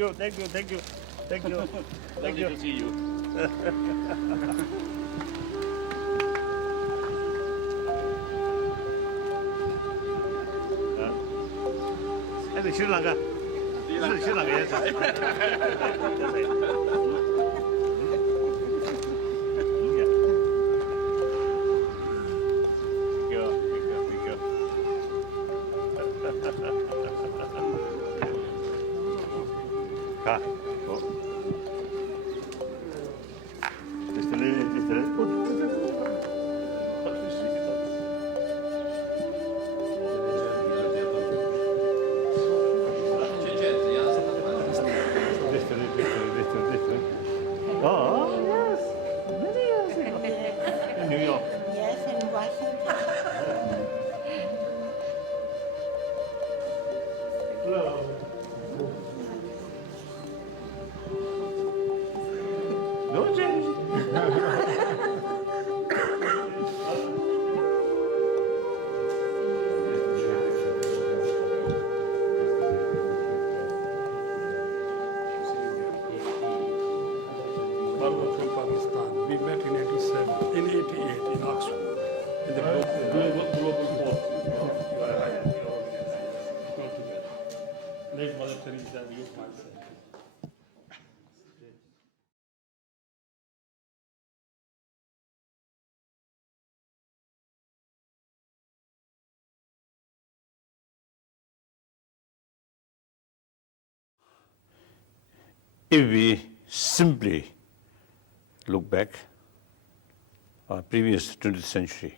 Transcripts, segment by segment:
you, thank you, thank you, thank you, thank Lovely you. to see you. Hey, Sri Lanka. Sri Lanka, yes. Thank you, thank you, thank you. Ka, oh. Oh, yes. Many years ago. In New York. Yes, in Washington. Hello. No change. Marwa from Pakistan. We met in 87, in 88 in Oxford, in the global forum. Not together. Late Mother Teresa, you myself. If we simply look back previous 20th century,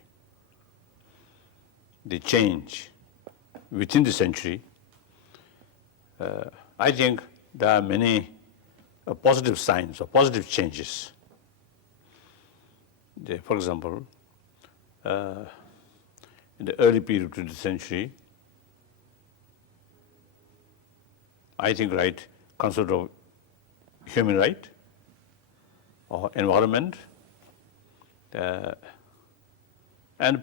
the change within the century, I think there are many positive signs or positive changes. For example, in the early period of 20th century, I think concept of human right or environment, and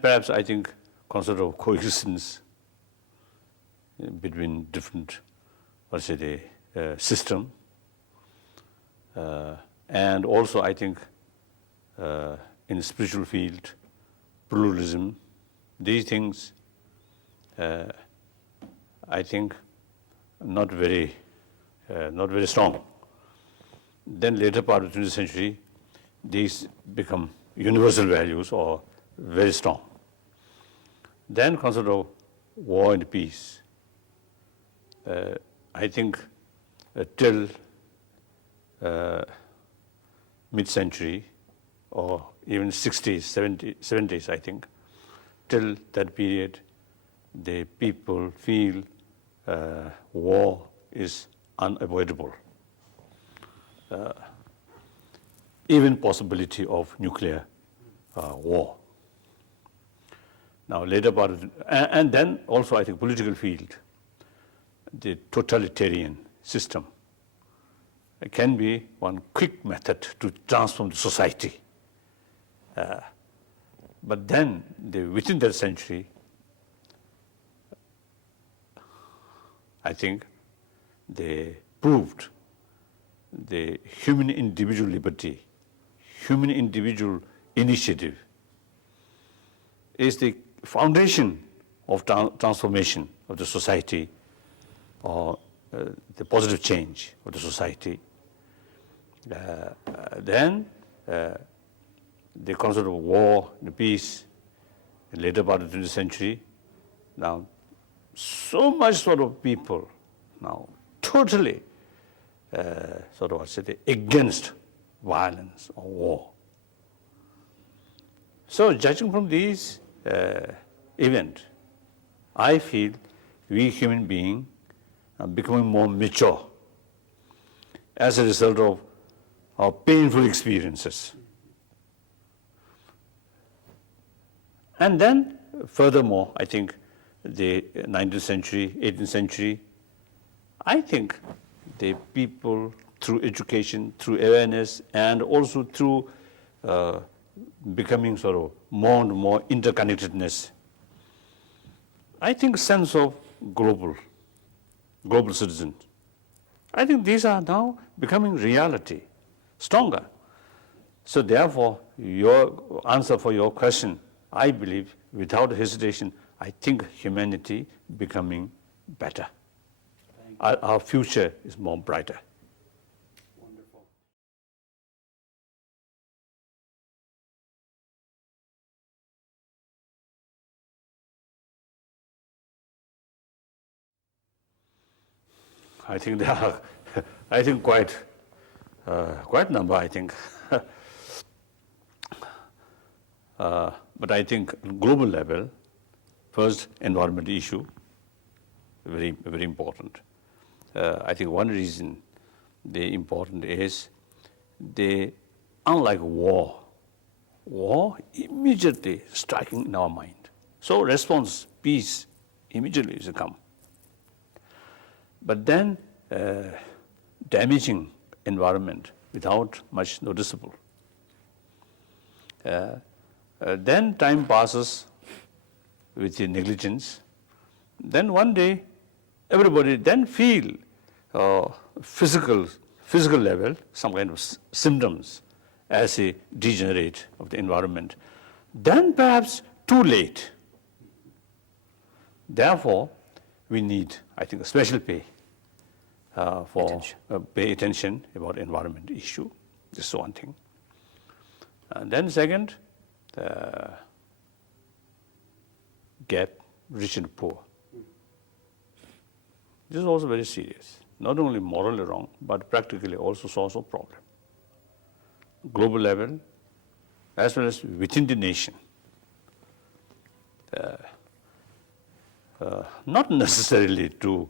perhaps I think concept of coexistence between different, system, and also I think in the spiritual field, pluralism, these things, I think not very strong. Then later part of the 20th century, these become universal values or very strong. Then concept of war and peace. I think till mid-century or even 60s, 70s, I think, till that period, the people feel war is unavoidable. Even possibility of nuclear war. Now later part of and then also I think political field, the totalitarian system can be one quick method to transform the society. But then within that century, I think they proved the human individual liberty, human individual initiative is the foundation of transformation of the society or the positive change of the society. Then the concept of war, the peace, in later part of the 20th century, now so much sort of people now totally against violence or war. So judging from these events, I feel we human beings are becoming more mature as a result of our painful experiences. And then furthermore, I think the 19th century, 18th century, I think the people through education, through awareness, and also through becoming sort of more and more interconnectedness, I think sense of global citizen I think these are now becoming reality, stronger. So therefore, your answer for your question, I believe, without hesitation, I think humanity becoming better. Our future is more brighter. Wonderful. I think there are, I think quite number, I think. But I think on global level, first environment issue, very, very important. I think one reason the important is unlike war immediately striking in our mind. So response, peace, immediately is come. But then damaging environment without much noticeable. Then time passes with the negligence. Then one day, everybody then feel physical level, some kind of symptoms as a degenerate of the environment. Then perhaps too late. Therefore, we need, I think, a special pay pay attention about environment issue. This is one thing. And then second, gap, rich and poor. This is also very serious. Not only morally wrong, but practically also source of problem. Global level, as well as within the nation. Not necessarily to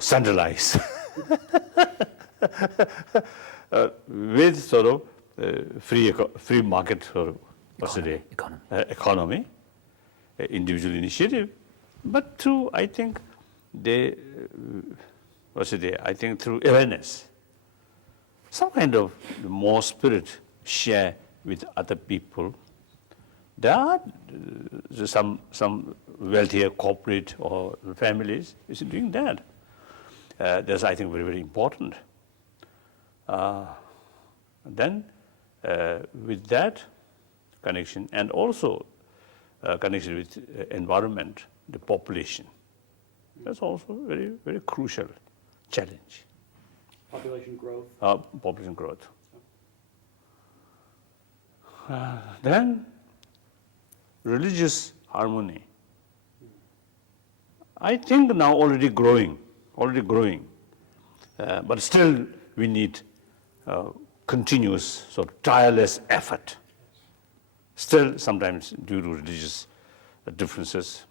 centralize with sort of free market sort of economy, individual initiative, but through, I think, I think through awareness, some kind of more spirit share with other people. There are some wealthier corporate or families is doing that. That's, I think, very, very important. Then, with that connection, and also connection with environment, the population, that's also very, very crucial challenge. Population growth. Population growth. Then, religious harmony. I think now already growing, but still we need continuous, sort of tireless effort. Still, sometimes due to religious differences,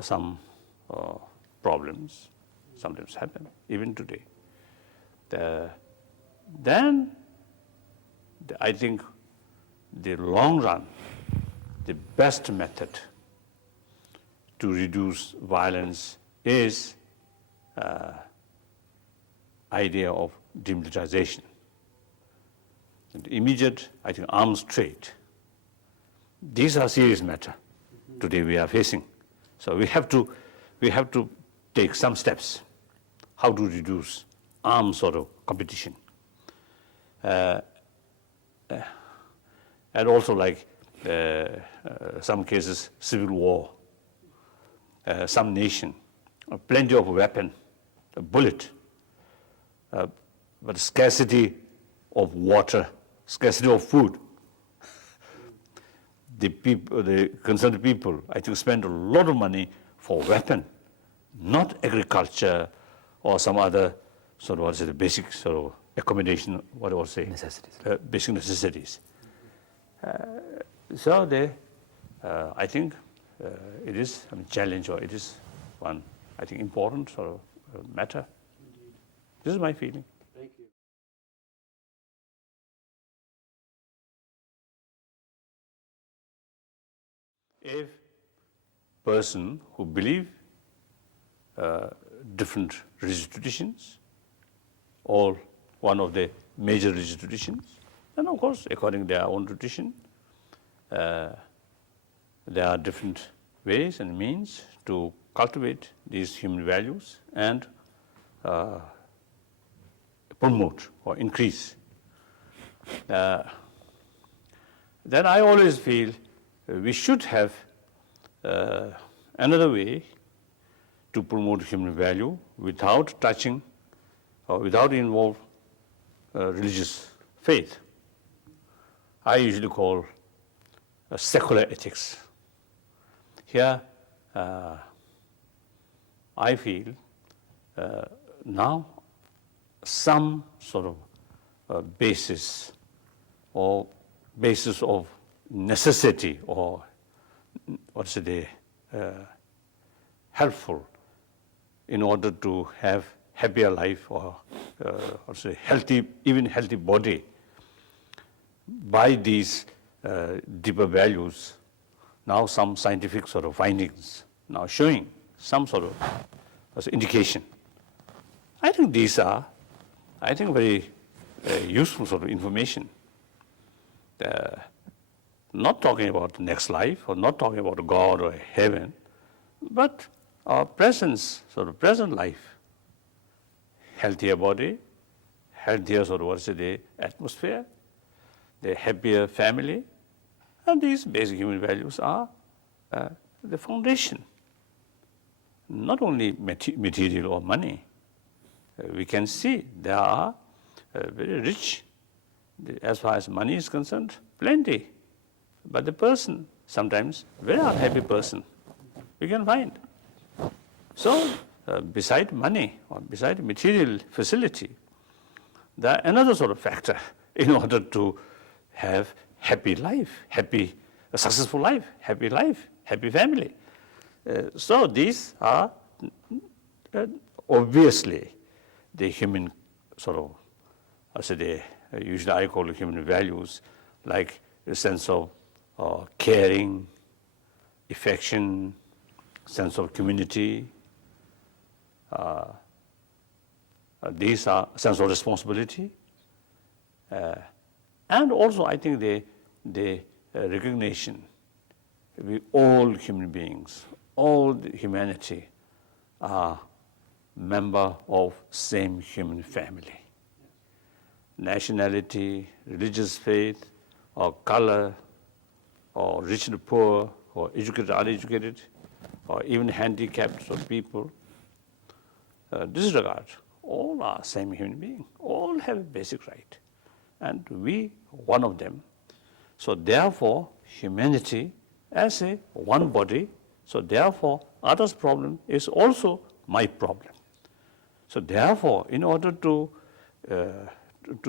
some problems sometimes happen, even today. Then, I think the long run, the best method to reduce violence is idea of demilitarization. And immediate, I think, arms trade. These are serious matter today we are facing. So we have to take some steps how to reduce arms sort of competition. And also like some cases, civil war, some nation, plenty of weapon, a bullet, but scarcity of water, scarcity of food. The concerned people, I think, spend a lot of money for weapon, not agriculture or some other sort of basic sort of accommodation, what I would say, necessities. Basic necessities. So I think it is a challenge, or it is one, I think, important sort of matter. Indeed. This is my feeling. Thank you. If person who believe different religious traditions, or one of the major religious traditions, and of course, according to their own tradition, there are different ways and means to cultivate these human values and promote or increase. Then I always feel we should have another way to promote human value without touching or without involve religious faith. I usually call secular ethics. Here, I feel now some sort of basis of necessity or helpful in order to have happier life or healthy body by these deeper values. Now some scientific sort of findings now showing some sort of indication. I think these are, very useful sort of information. Not talking about the next life or not talking about God or heaven, but our present life. Healthier body, healthier atmosphere, the happier family, and these basic human values are the foundation. Not only material or money. We can see they are very rich. As far as money is concerned, plenty. But the person, sometimes very unhappy person, we can find. So, beside money or beside material facility, there are another sort of factor in order to have happy life, a successful life, happy family. So these are obviously the human sort of, usually I call it human values, like a sense of caring, affection, sense of community. These are sense of responsibility. And also I think the recognition, we all human beings, all the humanity are member of same human family. Nationality, religious faith, or color, or rich and poor, or educated, uneducated, or even handicapped sort of people, disregard, all are same human being, all have a basic right. And we, one of them. So therefore, humanity as a one body, so therefore, others' problem is also my problem. So therefore, in order to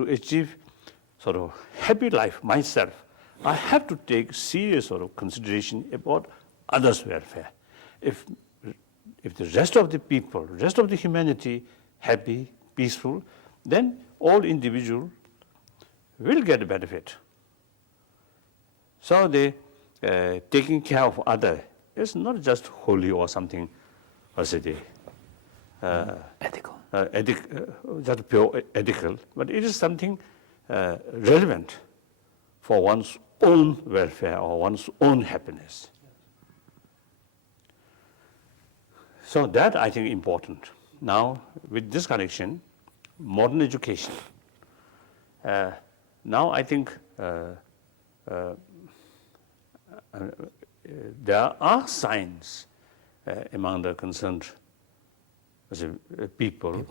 achieve sort of happy life myself, I have to take serious sort of consideration about others' welfare. If the rest of the people, rest of the humanity happy, peaceful, then all individuals will get a benefit. So the taking care of other is not just holy or something, Ethical. Just pure ethical, but it is something relevant for one's own welfare or one's own happiness. So that I think important. Now, with this connection, modern education. Now I think there are signs among the concerned people.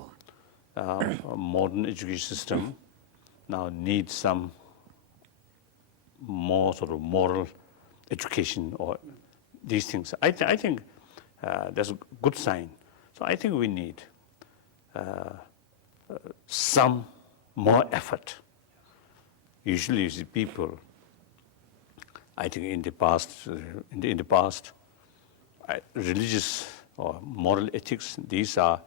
A modern education system now needs some more sort of moral education or these things. I think that's a good sign. So I think we need some more effort. Usually, you see people, I think in the past, religious or moral ethics, these are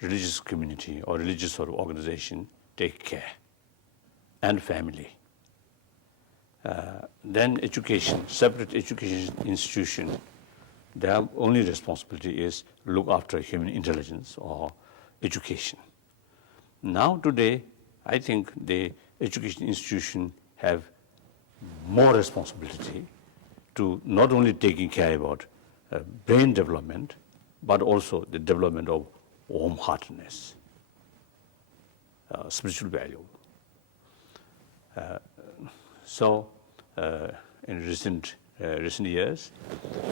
religious community or religious sort of organization take care, and family. Then education, separate education institution, their only responsibility is look after human intelligence or education. Now today, I think the education institution have more responsibility to not only taking care about brain development, but also the development of warm-heartedness, spiritual value. So in recent years,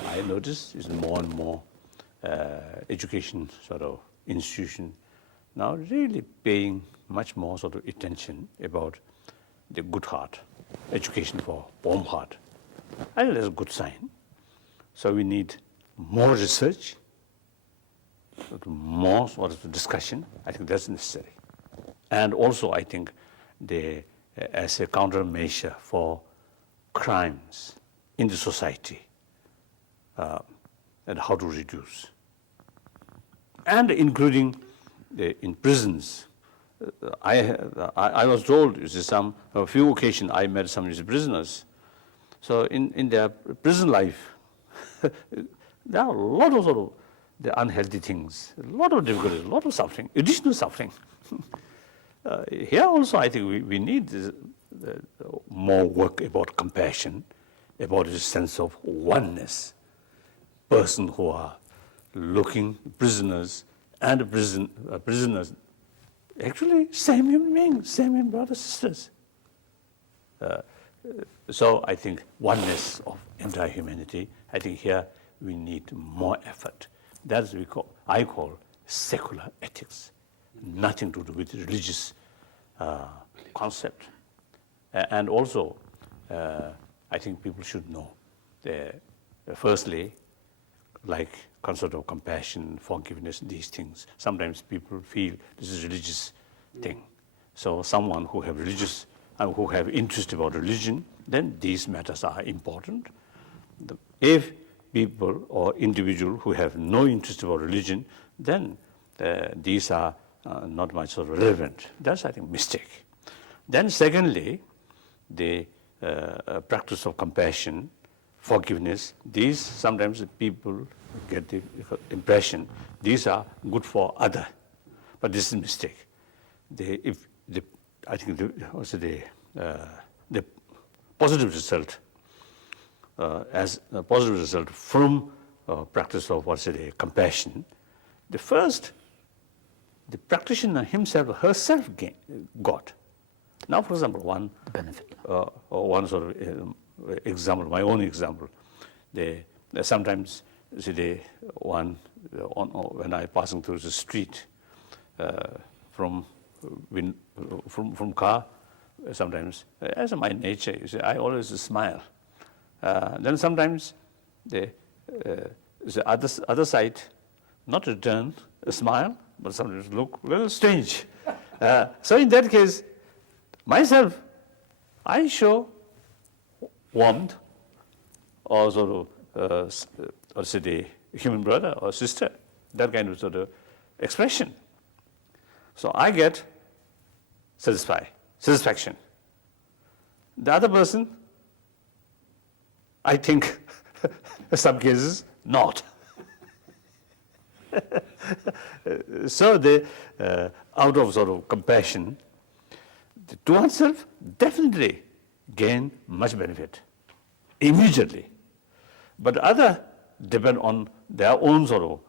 I noticed is more and more education sort of institution now really paying much more sort of attention about the good heart, education for warm heart. I think that's a good sign. So we need more research, more sort of discussion. I think that's necessary. And also, I think as a countermeasure for crimes in the society, and how to reduce. And including in prisons. I was told, you see, a few occasions I met some of these prisoners. So in their prison life, there are a lot of sort of the unhealthy things, a lot of difficulties, a lot of suffering, additional suffering. Here also, I think we need more work about compassion, about a sense of oneness. Person who are looking prisoners and prisoners, actually same human beings, same human brothers, sisters. So I think oneness of entire humanity. I think here we need more effort. That's what I call secular ethics. Nothing to do with religious concept. And also, I think people should know, firstly, like concept of compassion, forgiveness, these things. Sometimes people feel this is a religious thing. So someone who have religious, who have interest about religion, then these matters are important. If people or individual who have no interest about religion, then these are not much sort of relevant. That's, I think, mistake. Then secondly, the practice of compassion, forgiveness, these sometimes people get the impression these are good for other, but this is a mistake. I think the positive result as a positive result from practice of compassion, the practitioner himself, herself got. Now, for example, one benefit, one sort of example, my own example. Sometimes, when I passing through the street from car, sometimes, as my nature, I always smile. Then sometimes the other side, not return a smile, but sometimes look a little strange. So in that case, myself, I show warmth, or sort of, the human brother or sister, that kind of sort of expression. So I get satisfaction. The other person, I think, in some cases, not. So out of sort of compassion, to oneself definitely gain much benefit immediately. But other depend on their own sort of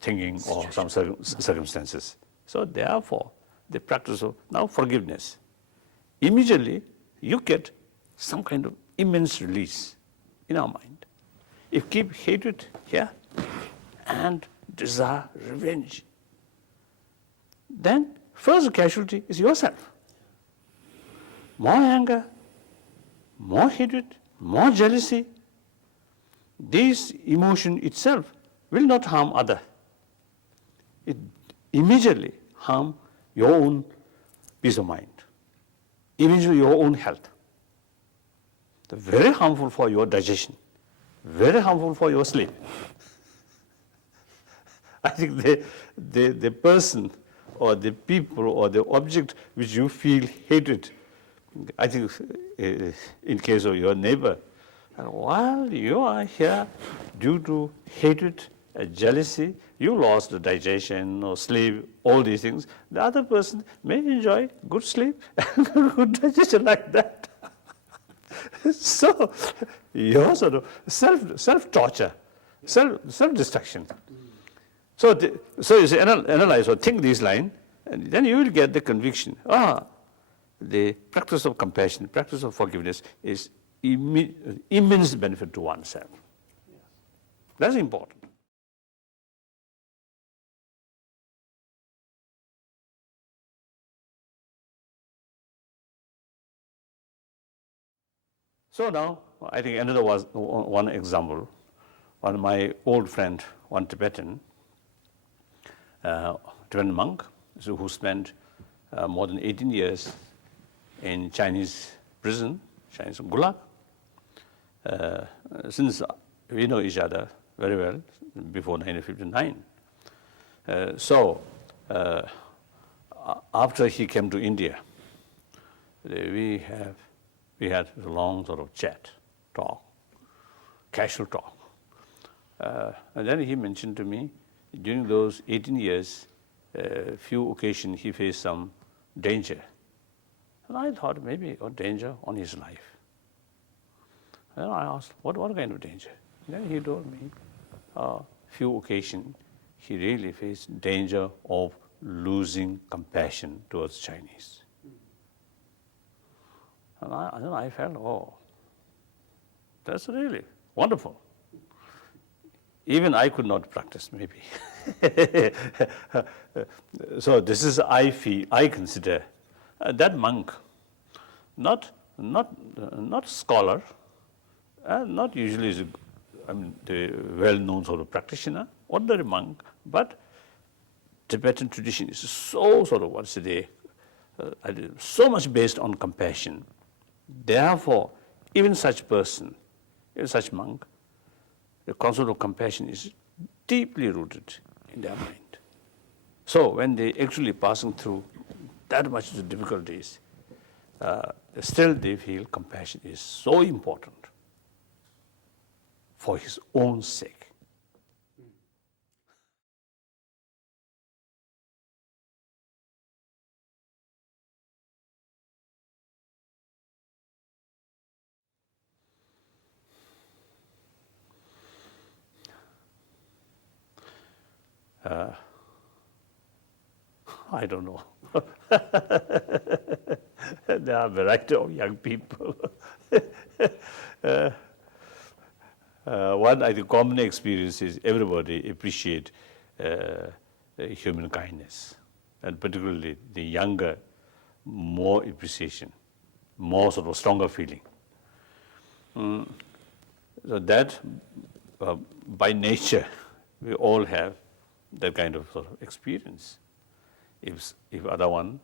thinking or some circumstances. So therefore, the practice of now forgiveness, immediately you get some kind of immense release in our mind. If you keep hatred here and desire revenge, then first casualty is yourself. More anger, more hatred, more jealousy, this emotion itself will not harm other. It immediately harm your own peace of mind, immediately your own health. Very harmful for your digestion, very harmful for your sleep. I think the person or the people or the object which you feel hatred, I think in case of your neighbor, while you are here due to hatred, jealousy, you lost the digestion or sleep, all these things. The other person may enjoy good sleep and good digestion like that. So your sort of self-torture, self-destruction. So, so you say, analyze or think this line, and then you will get the conviction. The practice of compassion, practice of forgiveness is immense benefit to oneself. That's important. So now, I think another was one example. One of my old friend, one Tibetan monk, who spent more than 18 years in Chinese prison, Chinese gulag. Since we know each other very well before 1959. After he came to India, we had a long sort of chat, talk, casual talk. And then he mentioned to me, during those 18 years, few occasions he faced some danger. And I thought maybe a danger on his life. And I asked, what kind of danger? And then he told me, few occasions he really faced danger of losing compassion towards Chinese. And then I felt, that's really wonderful. Even I could not practice, maybe. So this is, I consider that monk, not scholar, not usually the well-known sort of practitioner, ordinary monk, but Tibetan tradition is so sort of, so much based on compassion. Therefore, even such person, even such monk, the concept of compassion is deeply rooted in their mind. So when they actually passing through that much difficulties, still they feel compassion is so important for his own sake. I don't know. There are a variety of young people. One, I think, common experience is everybody appreciate human kindness, and particularly the younger, more appreciation, more sort of stronger feeling. So that, by nature, we all have that kind of sort of experience. If other one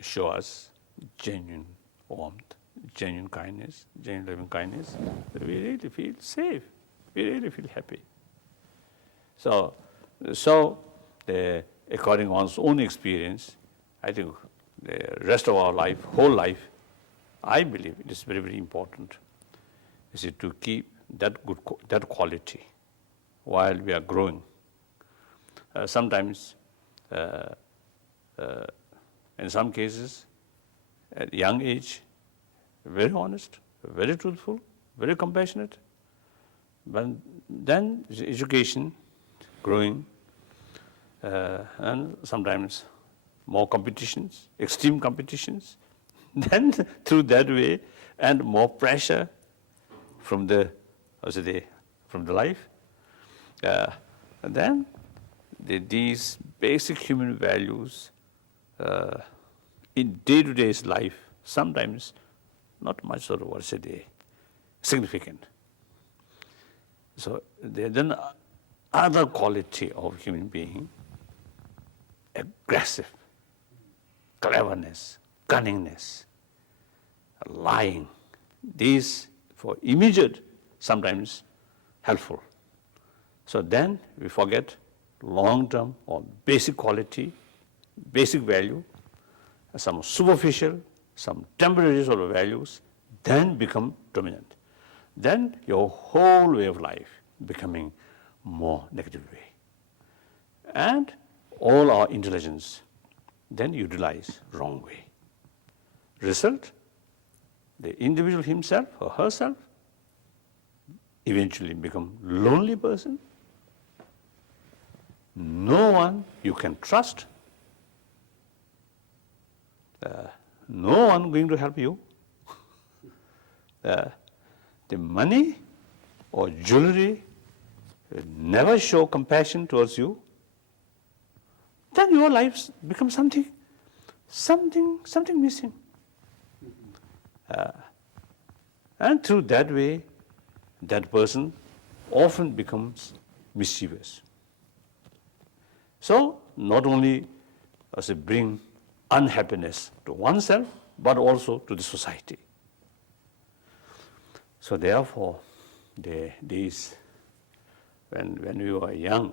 show us genuine warmth, genuine kindness, genuine loving kindness, we really feel safe. We really feel happy. So according to one's own experience, I think the rest of our life, whole life, I believe it is very, very important, is it to keep that quality while we are growing. Sometimes, in some cases, at young age, very honest, very truthful, very compassionate. But then education, growing, and sometimes more competitions, extreme competitions. Then through that way, and more pressure from the life. And then these basic human values in day-to-day life, sometimes not much sort of significant. So then other quality of human being, aggressive, cleverness, cunningness, lying, these for immediate, sometimes helpful. So then we forget long-term or basic quality, basic value, some superficial, some temporary sort of values, then become dominant. Then your whole way of life becoming more negative way. And all our intelligence then utilize wrong way. Result, the individual himself or herself eventually become lonely person, no one you can trust, no one going to help you. The money or jewelry never show compassion towards you, then your life becomes something missing. And through that way, that person often becomes mischievous. So not only does it bring unhappiness to oneself, but also to the society. So therefore, the days when we were young,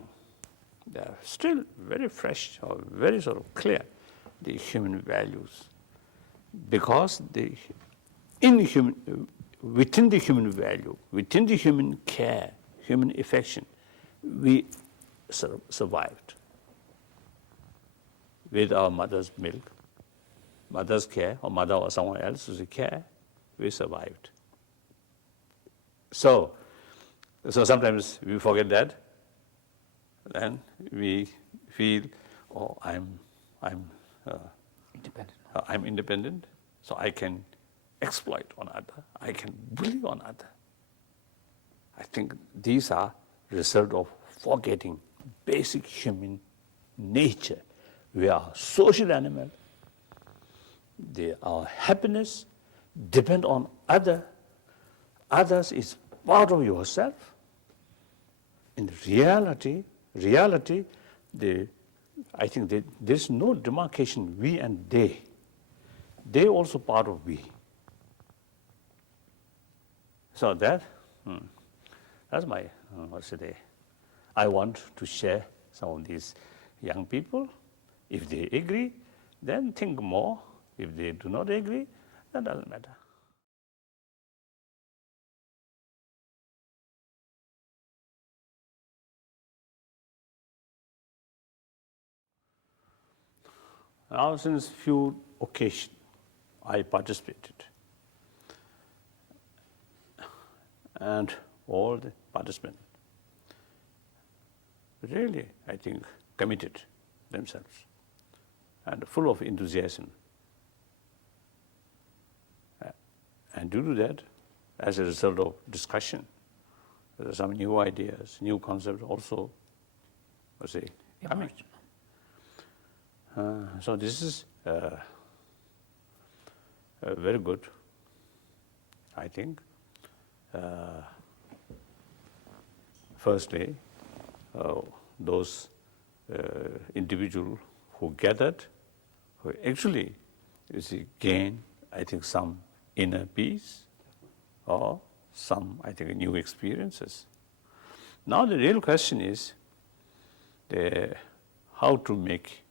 they are still very fresh or very sort of clear, the human values. Because within the human value, within the human care, human affection, we survived. With our mother's milk, mother's care, or mother or someone else's care, we survived. So sometimes we forget that, and we feel, oh, I'm independent, so I can exploit on other, I can bully on other. I think these are result of forgetting basic human nature. We are social animal. Our happiness depends on other. Others is part of yourself. In reality, I think there's no demarcation, we and they. They also part of we. So that's my, I want to share some of these young people. If they agree, then think more. If they do not agree, that doesn't matter. Now, since few occasions, I participated. And all the participants really, I think, committed themselves and full of enthusiasm. And due to that, as a result of discussion, there are some new ideas, new concepts also, coming. So this is very good, I think. Firstly, those individuals who gathered, who actually gain, I think, some inner peace or some, I think, new experiences. Now the real question is how to make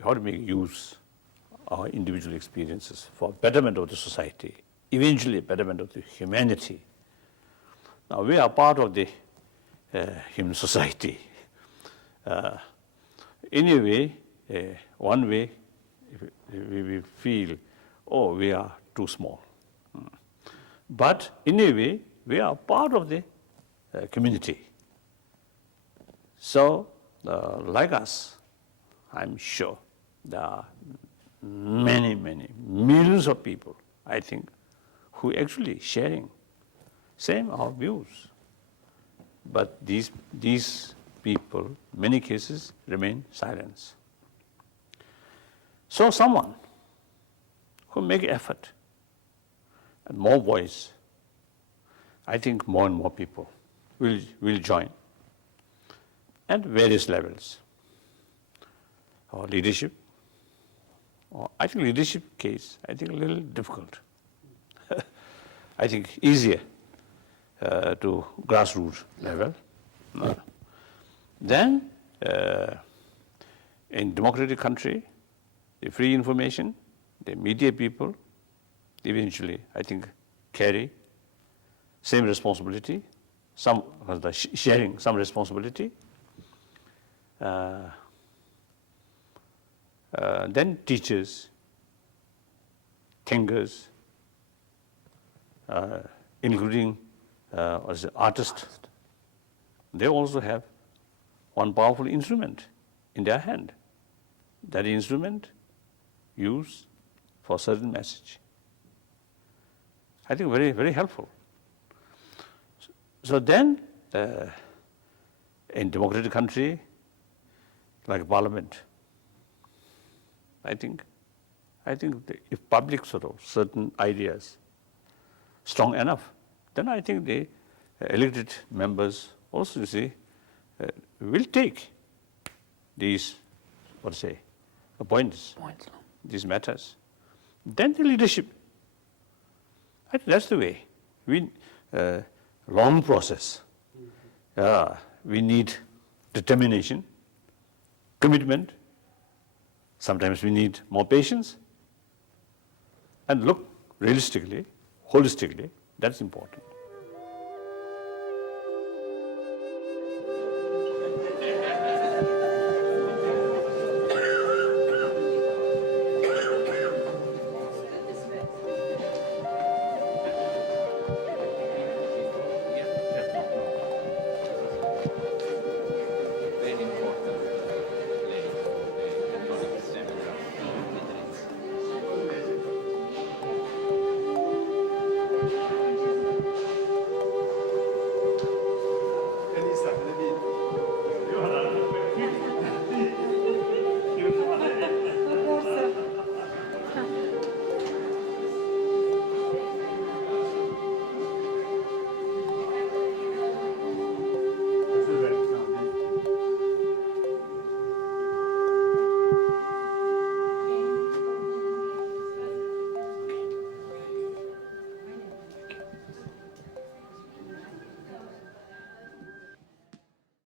use our individual experiences for betterment of the society, eventually betterment of the humanity. Now we are part of the human society. In a way, one way, we feel, oh, we are too small. But in a way, we are part of the community. So, like us, I'm sure there are many, millions of people, I think, who actually sharing same our views. But these people, many cases, remain silent. So someone who make effort and more voice, I think more and more people will join at various levels. Or leadership, or I think leadership case, I think a little difficult. I think easier to grassroots level. Then, in democratic country, the free information, the media people, eventually, I think, carry same responsibility, some sharing some responsibility. Then teachers, thinkers, including artists, they also have one powerful instrument in their hand. That instrument used for certain message. I think very, very helpful. So then, in democratic country, like parliament, I think if public sort of certain ideas strong enough, then I think the elected members also, you see, will take these, points, these matters. Then the leadership. I think that's the way. Long process. We need determination, commitment. Sometimes we need more patience. And look realistically, holistically, that's important.